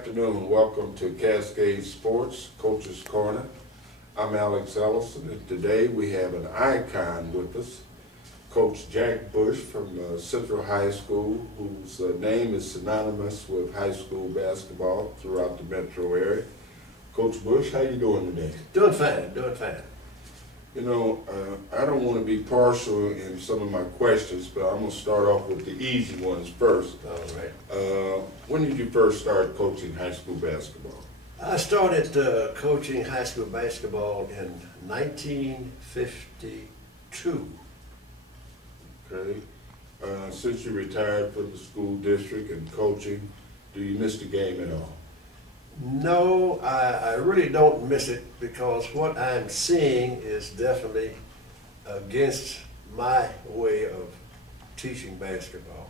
afternoon. Welcome to Cascade Sports, Coach's Corner. I'm Alex Ellison, and today we have an icon with us, Coach Jack Bush from Central High School, whose name is synonymous with high school basketball throughout the metro area. Coach Bush, how you doing today? Doing fine, doing fine. You know, I don't want to be partial in some of my questions, but I'm going to start off with the easy ones first. All right. When did you first start coaching high school basketball? I started coaching high school basketball in 1952. Okay. Since you retired from the school district and coaching, do you miss the game at all? No, I really don't miss it because what I'm seeing is definitely against my way of teaching basketball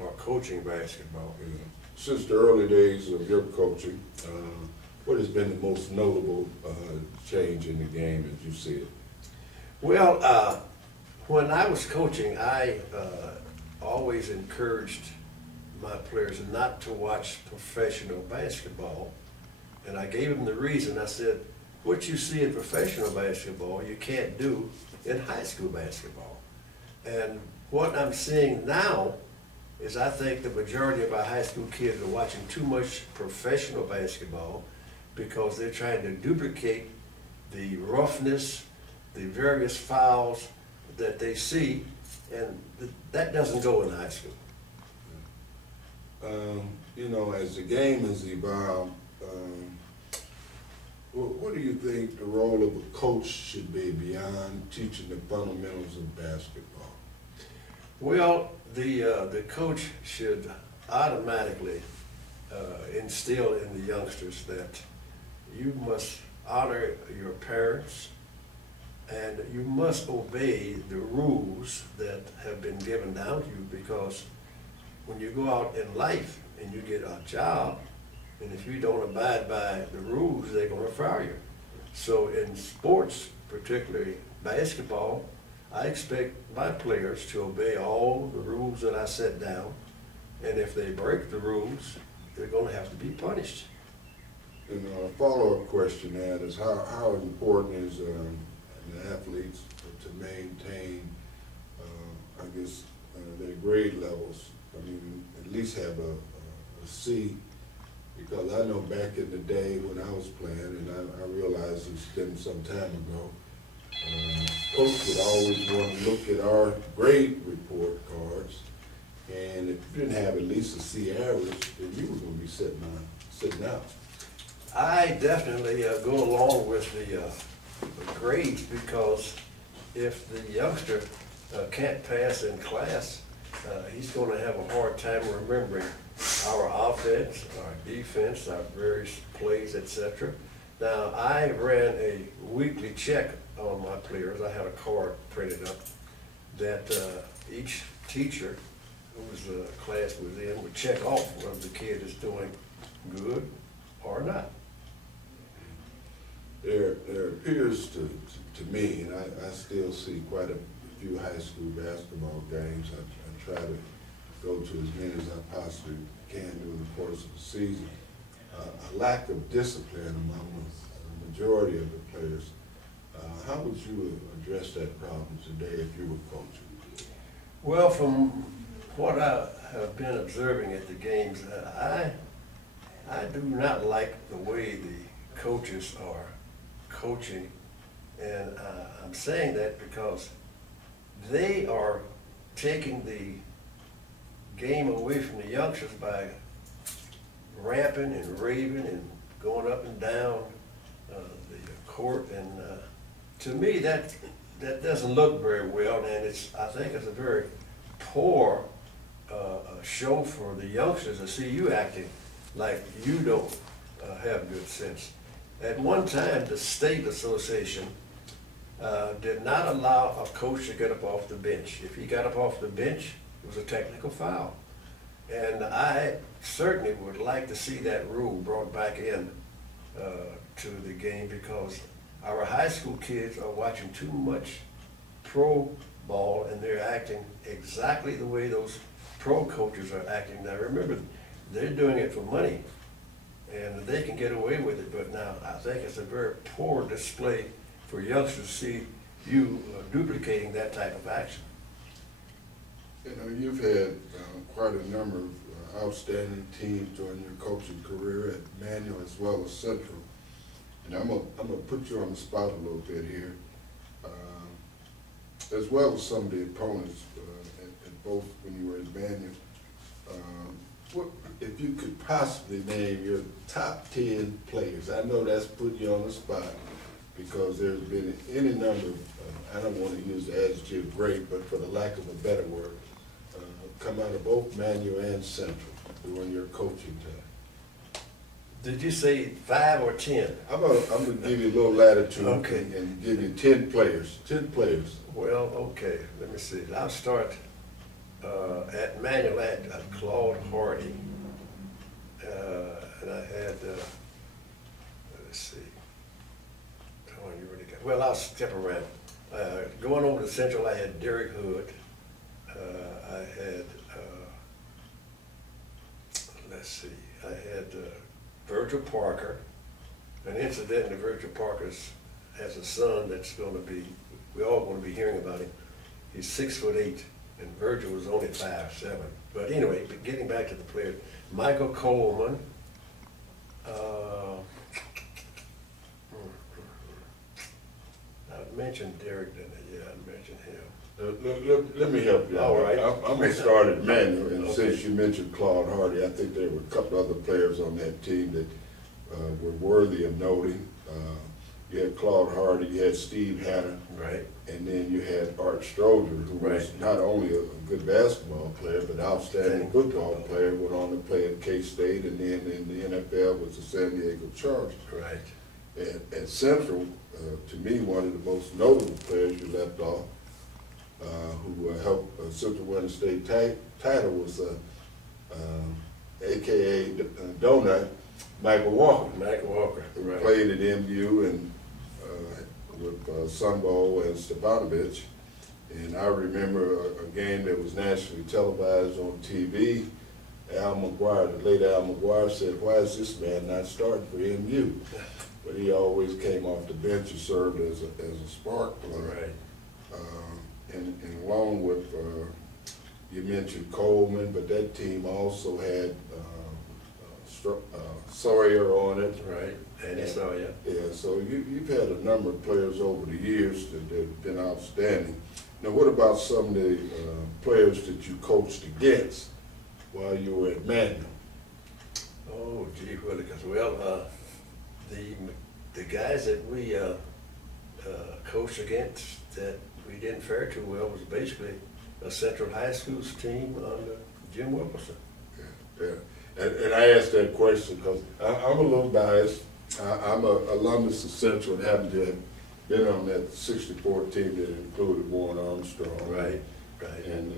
or coaching basketball. Yeah. Since the early days of your coaching, what has been the most notable change in the game as you see it? Well, when I was coaching, I always encouraged my players not to watch professional basketball, and I gave them the reason. I said, what you see in professional basketball you can't do in high school basketball. And what I'm seeing now is I think the majority of our high school kids are watching too much professional basketball because they're trying to duplicate the roughness, the various fouls that they see, and that doesn't go in high school. You know, as the game has evolved, what do you think the role of a coach should be beyond teaching the fundamentals of basketball? Well, the coach should automatically instill in the youngsters that you must honor your parents and you must obey the rules that have been given down to you, because when you go out in life and you get a job, and if you don't abide by the rules, they're going to fire you. So in sports, particularly basketball, I expect my players to obey all the rules that I set down, and if they break the rules, they're going to have to be punished. And a follow-up question to that is how important is the athletes to maintain, I guess, their grade levels? I mean, at least have a C, because I know back in the day when I was playing, and I realized it's been some time ago, coach would always want to look at our grade report cards, and if you didn't have at least a C average, then you were going to be sitting out. I definitely go along with the grades, because if the youngster can't pass in class, he's going to have a hard time remembering our offense, our defense, our various plays, etc. Now, I ran a weekly check on my players. I had a card printed up that each teacher whose class was in would check off whether the kid is doing good or not. There appears to me, and I still see quite a few high school basketball games. I try to go to as many as I possibly can during the course of the season. A lack of discipline among the majority of the players. How would you address that problem today if you were coaching? Well, from what I have been observing at the games, I do not like the way the coaches are coaching, and I'm saying that because they are taking the game away from the youngsters by ramping and raving and going up and down the court, and to me that doesn't look very well, and I think it's a very poor show for the youngsters to see you acting like you don't have good sense. At one time, the state association did not allow a coach to get up off the bench. If he got up off the bench, it was a technical foul. And I certainly would like to see that rule brought back in to the game, because our high school kids are watching too much pro ball and they're acting exactly the way those pro coaches are acting. Now remember, they're doing it for money, and they can get away with it. But now I think it's a very poor display for youngsters to see you duplicating that type of action. You know, you've had quite a number of outstanding teams during your coaching career at Manual as well as Central. And I'm gonna put you on the spot a little bit here, as well as some of the opponents at both when you were at Manual. What, if you could possibly name your top 10 players? I know that's putting you on the spot because there's been any number of, I don't want to use the adjective great, but for the lack of a better word, come out of both Manual and Central during your coaching time. Did you say 5 or 10? I'm gonna give you a little latitude. Okay. And give you 10 players. 10 players. Well, okay, let me see. I'll start at Manual. I had Claude Hardy, and I had, let's see, oh, you really got, well, I'll step around. Going over to Central, I had Derek Hood. I had, let's see, I had Virgil Parker, and incidentally, Virgil Parker has a son that's going to be, we're all going to be hearing about him. He's 6'8", and Virgil was only 5'7". But anyway, getting back to the players, Michael Coleman, I mentioned Derek, didn't I? Yeah, I mentioned him. Let me help you. All right. I'm going to start at Manual, and Okay. since you mentioned Claude Hardy, I think there were a couple other players on that team that were worthy of noting. You had Claude Hardy, you had Steve Hanna, Right. and then you had Art Stroger, who was Right. not only a good basketball player, but outstanding football player, went on to play at K-State, and then in the NFL was the San Diego Chargers. Right. At Central, to me, one of the most notable players you left off, who helped Central win the state title was AKA Donut, Michael Walker. Michael Walker. Who Right. played at MU and with Sunbo and Stepanovich. And I remember a game that was nationally televised on TV. Al McGuire, the late Al McGuire, said, "Why is this man not starting for MU?" But he always came off the bench and served as a spark plug. Right. And along with, you mentioned Coleman, but that team also had Sawyer on it. Right. And Sawyer. Yeah, so you've had a number of players over the years that have been outstanding. Now, what about some of the players that you coached against while you were at Manual? Oh, gee whillikers. Well, the guys that we coached against that we didn't fare too well was basically a Central High School's team under Jim Wilkerson. Yeah. And I asked that question because I'm a little biased. I'm an alumnus of Central and happen to have been on that 64 team that included Warren Armstrong. Right, right. And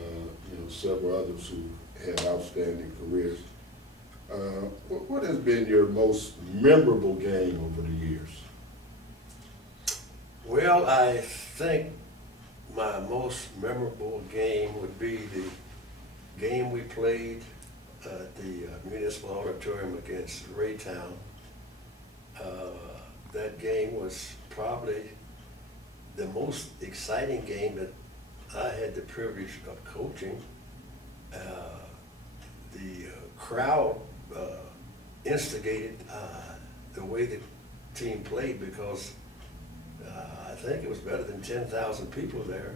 several others who had outstanding careers. What has been your most memorable game over the years? Well, I think my most memorable game would be the game we played at the Municipal Auditorium against Raytown. That game was probably the most exciting game that I had the privilege of coaching. The crowd instigated the way the team played because I think it was better than 10,000 people there.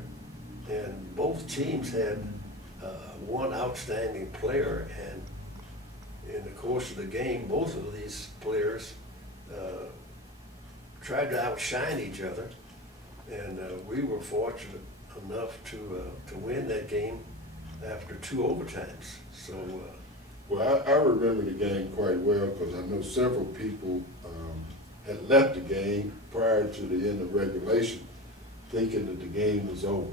And both teams had one outstanding player, and in the course of the game, both of these players tried to outshine each other, and we were fortunate enough to win that game after 2 overtimes. So, well, I remember the game quite well because I know several people had left the game prior to the end of regulation, thinking that the game was over.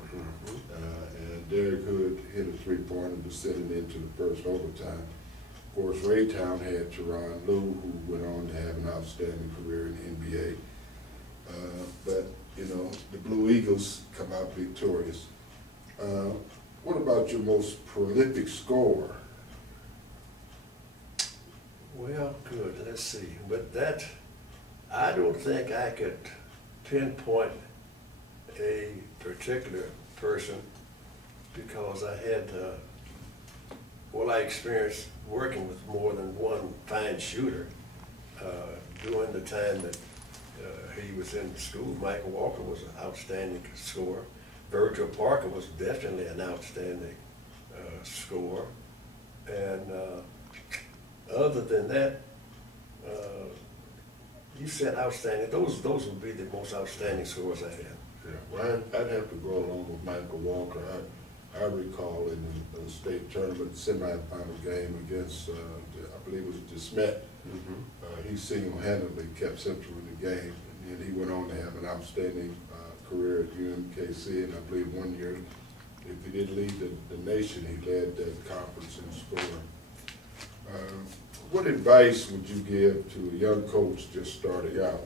And Derek Hood hit a 3-pointer to send it into the first overtime. Of course, Raytown had Teron Lou, who went on to have an outstanding career in the NBA. But, the Blue Eagles come out victorious. What about your most prolific scorer? Well, good, let's see, but that, I don't think I could pinpoint a particular person because I had, well, I experienced working with more than one fine shooter during the time that he was in school. Michael Walker was an outstanding scorer. Virgil Parker was definitely an outstanding scorer. And other than that, you said outstanding. Those would be the most outstanding scores I had. Yeah, well, I'd have to go along with Michael Walker. I recall in the state tournament semifinal game against, I believe it was DeSmet. He single-handedly kept Central in the game, and he went on to have an outstanding career at UMKC, and I believe one year, if he didn't lead the nation, he led that conference in scoring. What advice would you give to a young coach just starting out